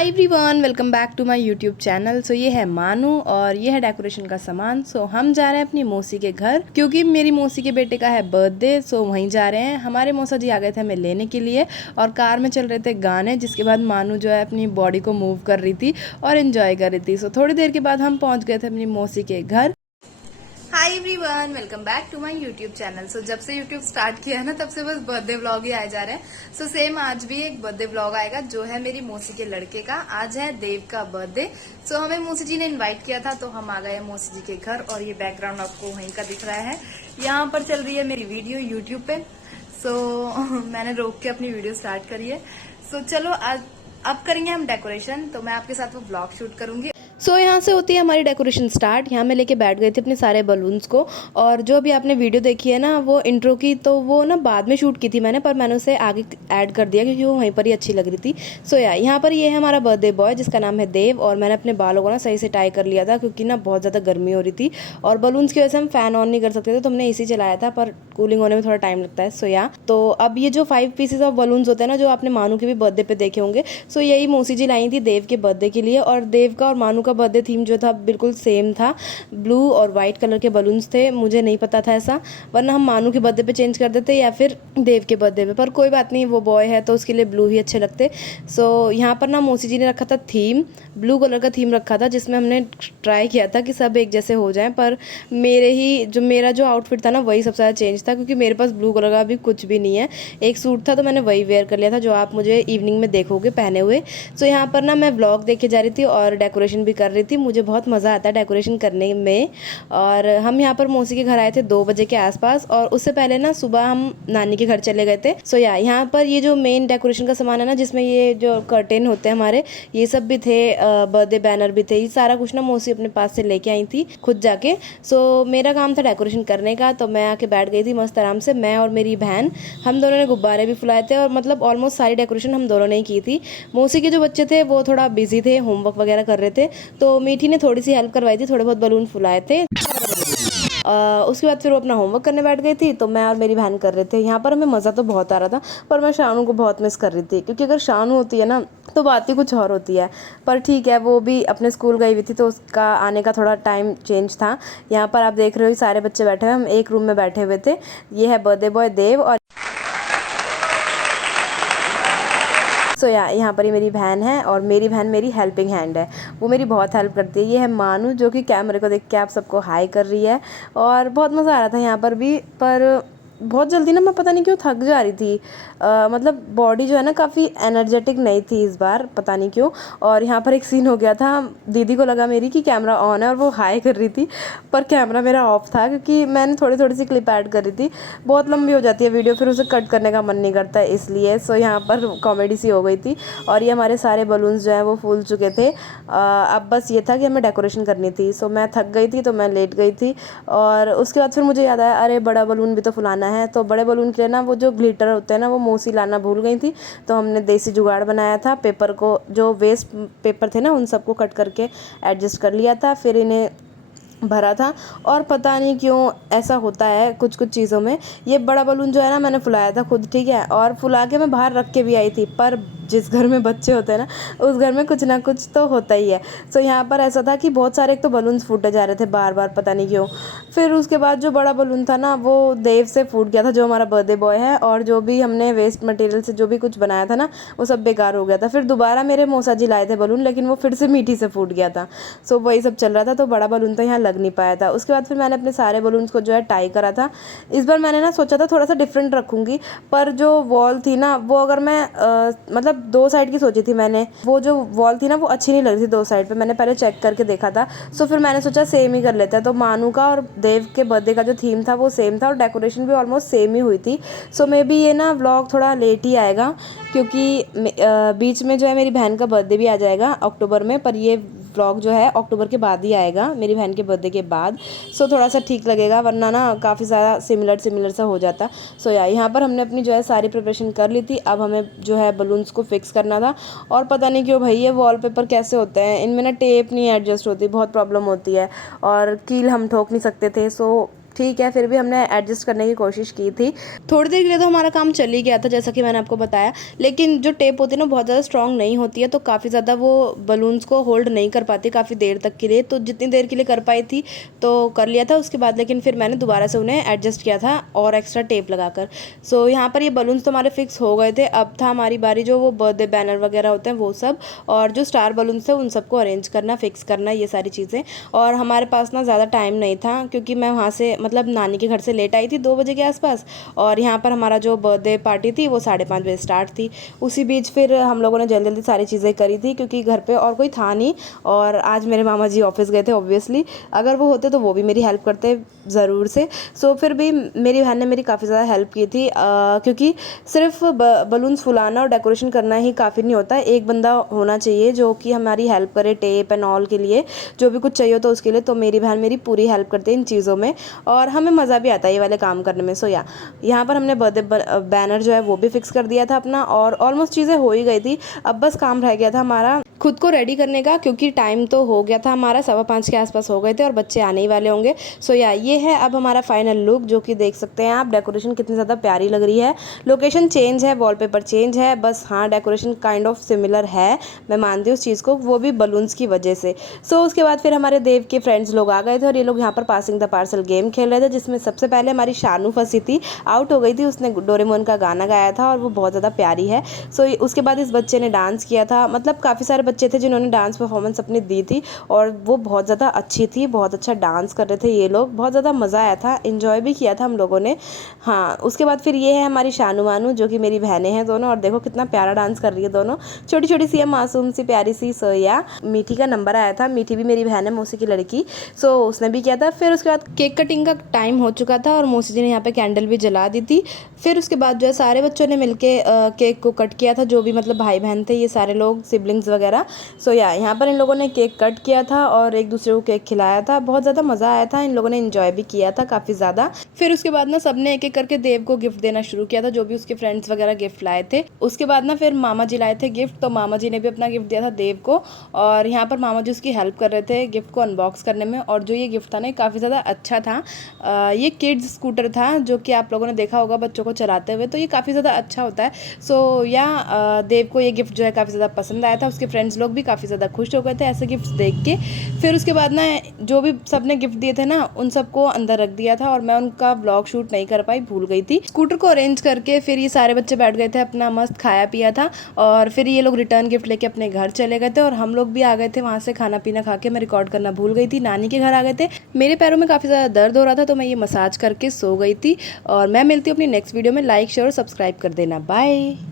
Hi everyone, welcome back to my YouTube channel. So ये है मानू और ये है डेकोरेशन का सामान। सो हम जा रहे हैं अपनी मौसी के घर क्योंकि मेरी मौसी के बेटे का है बर्थडे। सो वहीं जा रहे हैं। हमारे मौसा जी आ गए थे हमें लेने के लिए और कार में चल रहे थे गाने, जिसके बाद मानू जो है अपनी बॉडी को मूव कर रही थी और इन्जॉय कर रही थी। सो थोड़ी देर के बाद हम पहुँच गए थे अपनी मौसी के घर। Hi everyone, welcome back to my YouTube channel. So जब से यूट्यूब स्टार्ट किया है ना, तब से बस बर्थडे व्लॉग ही आए जा रहे हैं। सो सेम आज भी एक बर्थडे व्लॉग आएगा जो है मेरी मौसी के लड़के का। आज है देव का बर्थडे। सो हमें मौसी जी ने इनवाइट किया था तो हम आ गए मौसी जी के घर। और ये बैकग्राउंड आपको वहीं का दिख रहा है। यहाँ पर चल रही है मेरी वीडियो यूट्यूब पे। सो मैंने रोक के अपनी वीडियो स्टार्ट करी है। सो चलो आज अब करेंगे हम डेकोरेशन, तो मैं आपके साथ वो ब्लॉग शूट करूंगी। सो यहाँ से होती है हमारी डेकोरेशन स्टार्ट। यहाँ मैं लेके बैठ गई थी अपने सारे बलून्स को। और जो भी आपने वीडियो देखी है ना वो इंट्रो की, तो वो ना बाद में शूट की थी मैंने, पर मैंने उसे आगे ऐड कर दिया क्योंकि वो वहीं पर ही अच्छी लग रही थी। सो यहाँ पर ये है हमारा बर्थडे बॉय जिसका नाम है देव। और मैंने अपने बालों को ना सही से टाई कर लिया था क्योंकि ना बहुत ज़्यादा गर्मी हो रही थी और बलून्स की वजह से हम फ़ैन ऑन नहीं कर सकते थे, तो हमने AC चलाया था, पर कूलिंग होने में थोड़ा टाइम लगता है। सो तो अब ये जो 5 पीसेस ऑफ बलून्स होते हैं ना, जो आपने मानू के भी बर्थडे पे देखे होंगे, सो यही मौसी जी लाई थी देव के बर्थडे के लिए। और देव का और मानू का बर्थडे थीम जो था बिल्कुल सेम था। ब्लू और वाइट कलर के बलून्स थे। मुझे नहीं पता था ऐसा, वरना हम मानू के बर्थडे पे चेंज कर देते या फिर देव के बर्थडे पे, पर कोई बात नहीं, वो बॉय है तो उसके लिए ब्लू ही अच्छे लगते। सो यहाँ पर ना मौसी जी ने रखा था थीम, ब्लू कलर का थीम रखा था, जिसमें हमने ट्राई किया था कि सब एक जैसे हो जाएं, पर मेरा जो आउटफिट था ना वही सबसे ज़्यादा चेंज था क्योंकि मेरे पास ब्लू कलर का भी कुछ भी नहीं है। एक सूट था तो मैंने वही वेयर कर लिया था जो आप मुझे इवनिंग में देखोगे पहने हुए। सो यहाँ पर ना मैं व्लॉग देखे जा रही थी और डेकोरेशन भी कर रही थी। मुझे बहुत मज़ा आता है डेकोरेशन करने में। और हम यहाँ पर मौसी के घर आए थे 2 बजे के आसपास, और उससे पहले ना सुबह हम नानी के घर चले गए थे। सो यहाँ पर ये जो मेन डेकोरेशन का सामान है ना, जिसमें ये जो कर्टेन होते हैं हमारे, ये सब भी थे, बर्थडे बैनर भी थे, ये सारा कुछ ना मौसी अपने पास से लेके आई थी खुद जाके। सो मेरा काम था डेकोरेशन करने का, तो मैं आके बैठ गई थी मस्त आराम से। मैं और मेरी बहन, हम दोनों ने गुब्बारे भी फुलाए थे और मतलब ऑलमोस्ट सारी डेकोरेशन हम दोनों ने ही की थी। मौसी के जो बच्चे थे वो थोड़ा बिजी थे, होमवर्क वगैरह कर रहे थे, तो मीठी ने थोड़ी सी हेल्प करवाई थी, थोड़े बहुत बलून फुलाए थे। उसके बाद फिर वो अपना होमवर्क करने बैठ गई थी, तो मैं और मेरी बहन कर रहे थे। यहाँ पर हमें मज़ा तो बहुत आ रहा था, पर मैं शानू को बहुत मिस कर रही थी क्योंकि अगर शानू होती है ना तो बात ही कुछ और होती है। पर ठीक है, वो भी अपने स्कूल गई हुई थी तो उसका आने का थोड़ा टाइम चेंज था। यहाँ पर आप देख रहे हो सारे बच्चे बैठे हुए, हम एक रूम में बैठे हुए थे। ये है बर्थडे बॉय देव। और सो यहाँ पर ही मेरी बहन है और मेरी बहन मेरी हेल्पिंग हैंड है, वो मेरी बहुत हेल्प करती है। ये है मानू जो कि कैमरे को देख के आप सबको हाई कर रही है। और बहुत मज़ा आ रहा था यहाँ पर भी, पर बहुत जल्दी ना मैं पता नहीं क्यों थक जा रही थी। मतलब बॉडी जो है ना काफ़ी एनर्जेटिक नहीं थी इस बार, पता नहीं क्यों। और यहाँ पर एक सीन हो गया था, दीदी को लगा मेरी कि कैमरा ऑन है और वो हाई कर रही थी, पर कैमरा मेरा ऑफ था क्योंकि मैंने थोड़ी थोड़ी सी क्लिप ऐड कर रही थी। बहुत लंबी हो जाती है वीडियो, फिर उसे कट करने का मन नहीं करता है इसलिए। सो यहाँ पर कॉमेडी सी हो गई थी। और ये हमारे सारे बलून्स जो हैं वो फूल चुके थे। अब बस ये था कि हमें डेकोरेशन करनी थी। सो मैं थक गई थी तो मैं लेट गई थी। और उसके बाद फिर मुझे याद आया, अरे बड़ा बलून भी तो फुलाना है। तो बड़े बलून के लिए ना वो जो ग्लिटर होते हैं ना, वो मौसी लाना भूल गई थी, तो हमने देसी जुगाड़ बनाया था। पेपर को, जो वेस्ट पेपर थे ना, उन सबको कट करके एडजस्ट कर लिया था, फिर इन्हें भरा था। और पता नहीं क्यों ऐसा होता है कुछ कुछ चीज़ों में। ये बड़ा बलून जो है ना मैंने फुलाया था खुद, ठीक है, और फुला के मैं बाहर रख के भी आई थी, पर जिस घर में बच्चे होते हैं ना उस घर में कुछ ना कुछ तो होता ही है। सो यहाँ पर ऐसा था कि बहुत सारे एक तो बलून्स फूटे जा रहे थे बार बार, पता नहीं क्यों। फिर उसके बाद जो बड़ा बलून था ना वो देव से फूट गया था, जो हमारा बर्थडे बॉय है। और जो भी हमने वेस्ट मटेरियल से जो भी कुछ बनाया था ना वो सब बेकार हो गया था। फिर दोबारा मेरे मौसा जी लाए थे बलून, लेकिन वो फिर से मीठी से फूट गया था। सो वही सब चल रहा था, तो बड़ा बलून तो यहाँ लग नहीं पाया था। उसके बाद फिर मैंने अपने सारे बलून्स को जो है टाई करा था। इस बार मैंने ना सोचा था थोड़ा सा डिफरेंट रखूँगी, पर जो वॉल थी ना वो, अगर मैं मतलब 2 साइड की सोची थी मैंने, वो जो वॉल थी ना वो अच्छी नहीं लग रही थी 2 साइड पे। मैंने पहले चेक करके देखा था। सो फिर मैंने सोचा सेम ही कर लेते हैं। तो मानू का और देव के बर्थडे का जो थीम था वो सेम था और डेकोरेशन भी ऑलमोस्ट सेम ही हुई थी। सो मे बी ये ना व्लॉग थोड़ा लेट ही आएगा क्योंकि बीच में जो है मेरी बहन का बर्थडे भी आ जाएगा अक्टूबर में, पर ये व्लॉग जो है अक्टूबर के बाद ही आएगा, मेरी बहन के बर्थडे के बाद। सो थोड़ा सा ठीक लगेगा, वरना ना काफ़ी ज़्यादा सिमिलर सा हो जाता। सो यहाँ पर हमने अपनी जो है सारी प्रिपरेशन कर ली थी। अब हमें जो है बलून्स को फिक्स करना था। और पता नहीं क्यों भाई ये वॉलपेपर कैसे होते हैं, इनमें ना टेप नहीं एडजस्ट होती, बहुत प्रॉब्लम होती है और कील हम ठोक नहीं सकते थे। सो ठीक है, फिर भी हमने एडजस्ट करने की कोशिश की थी। थोड़ी देर के लिए तो हमारा काम चल ही गया था, जैसा कि मैंने आपको बताया, लेकिन जो टेप होती है ना बहुत ज़्यादा स्ट्रॉन्ग नहीं होती है, तो काफ़ी ज़्यादा वो बलून्स को होल्ड नहीं कर पाती काफ़ी देर तक के लिए। तो जितनी देर के लिए कर पाई थी तो कर लिया था उसके बाद, लेकिन फिर मैंने दोबारा से उन्हें एडजस्ट किया था और एक्स्ट्रा टेप लगाकर। सो यहाँ पर ये बलून्स तो हमारे फिक्स हो गए थे। अब था हमारी बारी जो वो बर्थडे बैनर वगैरह होते हैं वो सब, और जो स्टार बलून्स थे उन सबको अरेंज करना, फिक्स करना, ये सारी चीज़ें। और हमारे पास ना ज़्यादा टाइम नहीं था क्योंकि मैं वहाँ से मतलब नानी के घर से लेट आई थी 2 बजे के आसपास, और यहाँ पर हमारा जो बर्थडे पार्टी थी वो 5:30 बजे स्टार्ट थी। उसी बीच फिर हम लोगों ने जल्दी जल्दी सारी चीज़ें करी थी क्योंकि घर पे और कोई था नहीं, और आज मेरे मामा जी ऑफिस गए थे ऑब्वियसली, अगर वो होते तो वो भी मेरी हेल्प करते ज़रूर से। सो फिर भी मेरी बहन ने मेरी काफ़ी ज़्यादा हेल्प की थी क्योंकि सिर्फ बलून्स फुलाना और डेकोरेशन करना ही काफ़ी नहीं होता, एक बंदा होना चाहिए जो कि हमारी हेल्प करे टेप एंड ऑल के लिए, जो भी कुछ चाहिए होता है उसके लिए। तो मेरी बहन मेरी पूरी हेल्प करती है इन चीज़ों में, और हमें मज़ा भी आता है ये वाले काम करने में। सो यहाँ पर हमने बर्थडे बैनर जो है वो भी फिक्स कर दिया था अपना, और ऑलमोस्ट चीज़ें हो ही गई थी। अब बस काम रह गया था हमारा खुद को रेडी करने का, क्योंकि टाइम तो हो गया था हमारा 5:15 के आसपास हो गए थे और बच्चे आने ही वाले होंगे। सो ये है अब हमारा फाइनल लुक, जो कि देख सकते हैं आप। डेकोरेशन कितनी ज़्यादा प्यारी लग रही है, लोकेशन चेंज है, वॉलपेपर चेंज है, बस हाँ डेकोरेशन काइंड ऑफ सिमिलर है, मैं मानती हूँ उस चीज़ को, वो भी बलून्स की वजह से। सो उसके बाद फिर हमारे देव के फ्रेंड्स लोग आ गए थे और ये लोग यहाँ पर पासिंग द पार्सल गेम खेल रहे थे, जिसमें सबसे पहले हमारी शानू फंसी थी, आउट हो गई थी। उसने डोरेमोन का गाना गाया था और वो बहुत ज़्यादा प्यारी है। सो उसके बाद इस बच्चे ने डांस किया था, मतलब काफ़ी सारे बच्चे थे जिन्होंने डांस परफॉर्मेंस अपनी दी थी और वो बहुत ज़्यादा अच्छी थी, बहुत अच्छा डांस कर रहे थे ये लोग, बहुत ज़्यादा मज़ा आया था, एंजॉय भी किया था हम लोगों ने। हाँ, उसके बाद फिर ये है हमारी शानू मानू, जो कि मेरी बहनें हैं दोनों, और देखो कितना प्यारा डांस कर रही है दोनों, छोटी छोटी सी है, मासूम सी, प्यारी सी। सो मीठी का नंबर आया था, मीठी भी मेरी बहन है, मौसी की लड़की। सो उसने भी किया था। फिर उसके बाद केक कटिंग का टाइम हो चुका था और मौसी जी ने यहाँ पे कैंडल भी जला दी थी। फिर उसके बाद जो है सारे बच्चों ने मिलके केक को कट किया था, जो भी मतलब भाई बहन थे ये सारे लोग, सिबलिंग्स वगैरह। सो यहाँ पर इन लोगों ने केक कट किया था और एक दूसरे को केक खिलाया था, बहुत ज़्यादा मज़ा आया था, इन लोगों ने एंजॉय भी किया था काफ़ी ज़्यादा। फिर उसके बाद ना सबने एक एक करके देव को गिफ्ट देना शुरू किया था, जो भी उसके फ्रेंड्स वगैरह गिफ्ट लाए थे। उसके बाद ना फिर मामा जी लाए थे गिफ्ट, तो मामा जी ने भी अपना गिफ्ट दिया था देव को, और यहाँ पर मामा जी उसकी हेल्प कर रहे थे गिफ्ट को अनबॉक्स करने में। और जो ये गिफ्ट था ना काफ़ी ज़्यादा अच्छा था, ये किड्स स्कूटर था, जो कि आप लोगों ने देखा होगा बच्चों को चलाते हुए, तो ये काफ़ी ज़्यादा अच्छा होता है। सो देव को ये गिफ्ट जो है काफ़ी ज़्यादा पसंद आया था, उसके फ्रेंड्स लोग भी काफ़ी ज़्यादा खुश हो गए थे ऐसे गिफ्ट देख के। फिर उसके बाद ना जो भी सबने गिफ्ट दिए थे ना उन सबको अंदर रख दिया था, और मैं उनका ब्लॉग शूट नहीं कर पाई, भूल गई थी। स्कूटर को अरेंज करके फिर ये सारे बच्चे बैठ गए थे, अपना मस्त खाया पिया था, और फिर ये लोग रिटर्न गिफ्ट लेके अपने घर चले गए थे, और हम लोग भी आ गए थे वहाँ से खाना पीना खा के। मैं रिकॉर्ड करना भूल गई थी, नानी के घर आ गए थे। मेरे पैरों में काफ़ी ज़्यादा दर्द हो रहा था, तो मैं ये मसाज करके सो गई थी। और मैं मिलती हूँ अपनी नेक्स्ट वीडियो में। लाइक शेयर और सब्सक्राइब कर देना। बाय।